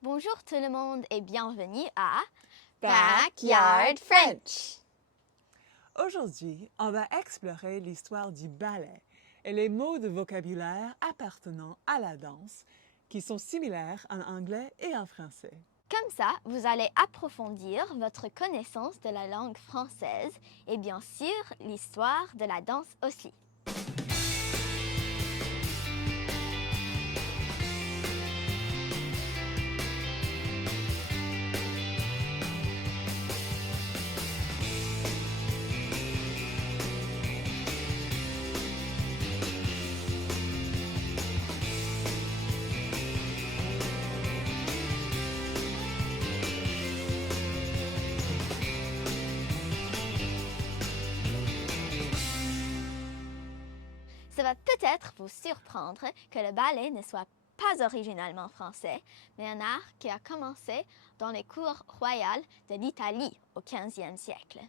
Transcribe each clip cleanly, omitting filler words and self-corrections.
Bonjour tout le monde et bienvenue à Backyard French. Aujourd'hui, on va explorer l'histoire du ballet et les mots de vocabulaire appartenant à la danse qui sont similaires en anglais et en français. Comme ça, vous allez approfondir votre connaissance de la langue française et bien sûr l'histoire de la danse aussi. Ça va peut-être vous surprendre que le ballet ne soit pas originalement français, mais un art qui a commencé dans les cours royales de l'Italie au XVe siècle.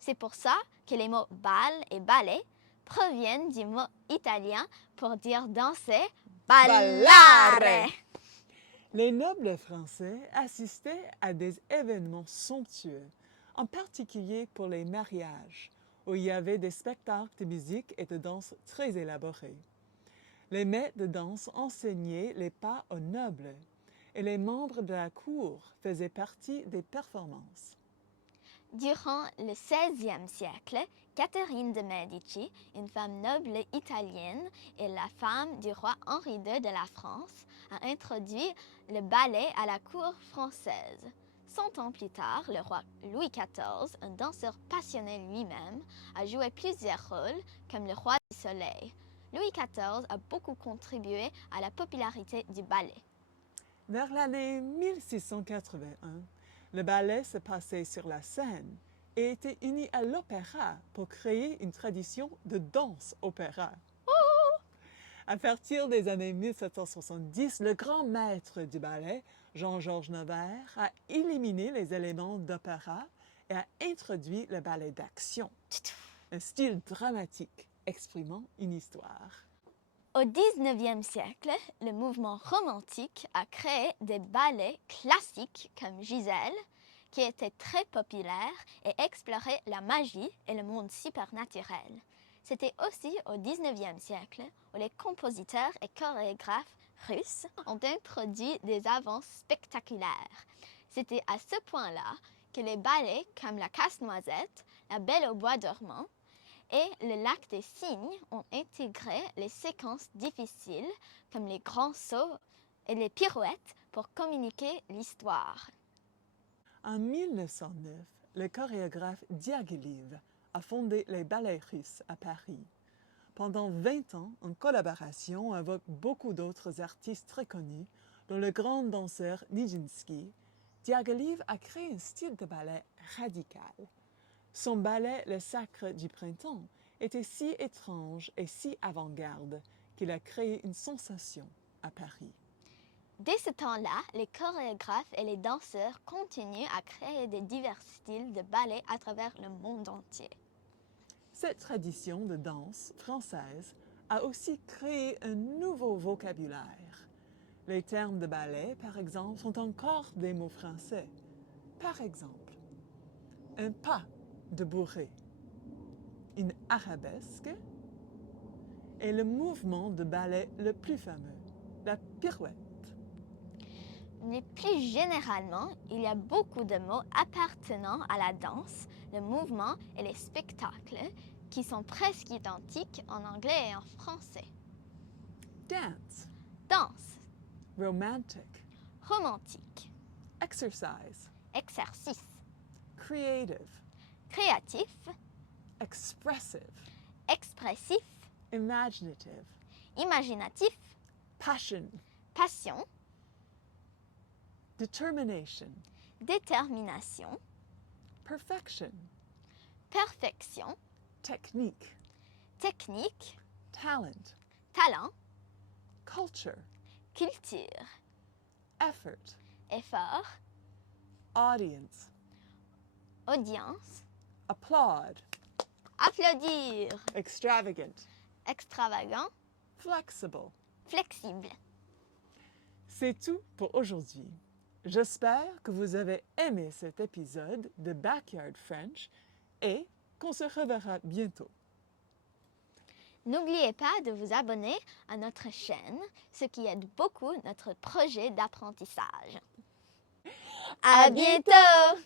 C'est pour ça que les mots bal et ballet proviennent du mot italien pour dire danser, ballare. Les nobles français assistaient à des événements somptueux, en particulier pour les mariages, où il y avait des spectacles de musique et de danse très élaborés. Les maîtres de danse enseignaient les pas aux nobles, et les membres de la cour faisaient partie des performances. Durant le XVIe siècle, Catherine de Medici, une femme noble italienne et la femme du roi Henri II de la France, a introduit le ballet à la cour française. 100 ans plus tard, le roi Louis XIV, un danseur passionné lui-même, a joué plusieurs rôles comme le roi du soleil. Louis XIV a beaucoup contribué à la popularité du ballet. Vers l'année 1681, le ballet se passait sur la scène et était uni à l'opéra pour créer une tradition de danse-opéra. À partir des années 1770, le grand maître du ballet, Jean-Georges Nevers, a éliminé les éléments d'opéra et a introduit le ballet d'action, un style dramatique exprimant une histoire. Au XIXe siècle, le mouvement romantique a créé des ballets classiques comme Giselle, qui étaient très populaires et exploraient la magie et le monde supernaturel. C'était aussi au XIXe siècle où les compositeurs et chorégraphes russes ont introduit des avances spectaculaires. C'était à ce point-là que les ballets comme la Casse-Noisette, la Belle au bois dormant et le Lac des Cygnes ont intégré les séquences difficiles comme les grands sauts et les pirouettes pour communiquer l'histoire. En 1909, le chorégraphe Diaghilev a fondé les ballets russes à Paris. Pendant 20 ans, en collaboration avec beaucoup d'autres artistes très connus, dont le grand danseur Nijinsky, Diaghilev a créé un style de ballet radical. Son ballet Le Sacre du Printemps était si étrange et si avant-garde qu'il a créé une sensation à Paris. Dès ce temps-là, les chorégraphes et les danseurs continuent à créer de divers styles de ballet à travers le monde entier. Cette tradition de danse française a aussi créé un nouveau vocabulaire. Les termes de ballet, par exemple, sont encore des mots français. Par exemple, un pas de bourrée, une arabesque et le mouvement de ballet le plus fameux, la pirouette. Mais plus généralement, il y a beaucoup de mots appartenant à la danse, le mouvement et les spectacles qui sont presque identiques en anglais et en français. Dance, Danse, romantic, romantique, exercise, exercice, creative, créatif, expressive, expressif, imaginative, imaginatif, passion, passion, determination, détermination, perfection, perfection, technique, technique, talent, talent, culture, culture, effort, effort, audience, audience, applaud, applaudir, extravagant, extravagant, flexible. flexible. C'est tout pour aujourd'hui. J'espère que vous avez aimé cet épisode de Backyard French et qu'on se reverra bientôt. N'oubliez pas de vous abonner à notre chaîne, ce qui aide beaucoup notre projet d'apprentissage. À bientôt!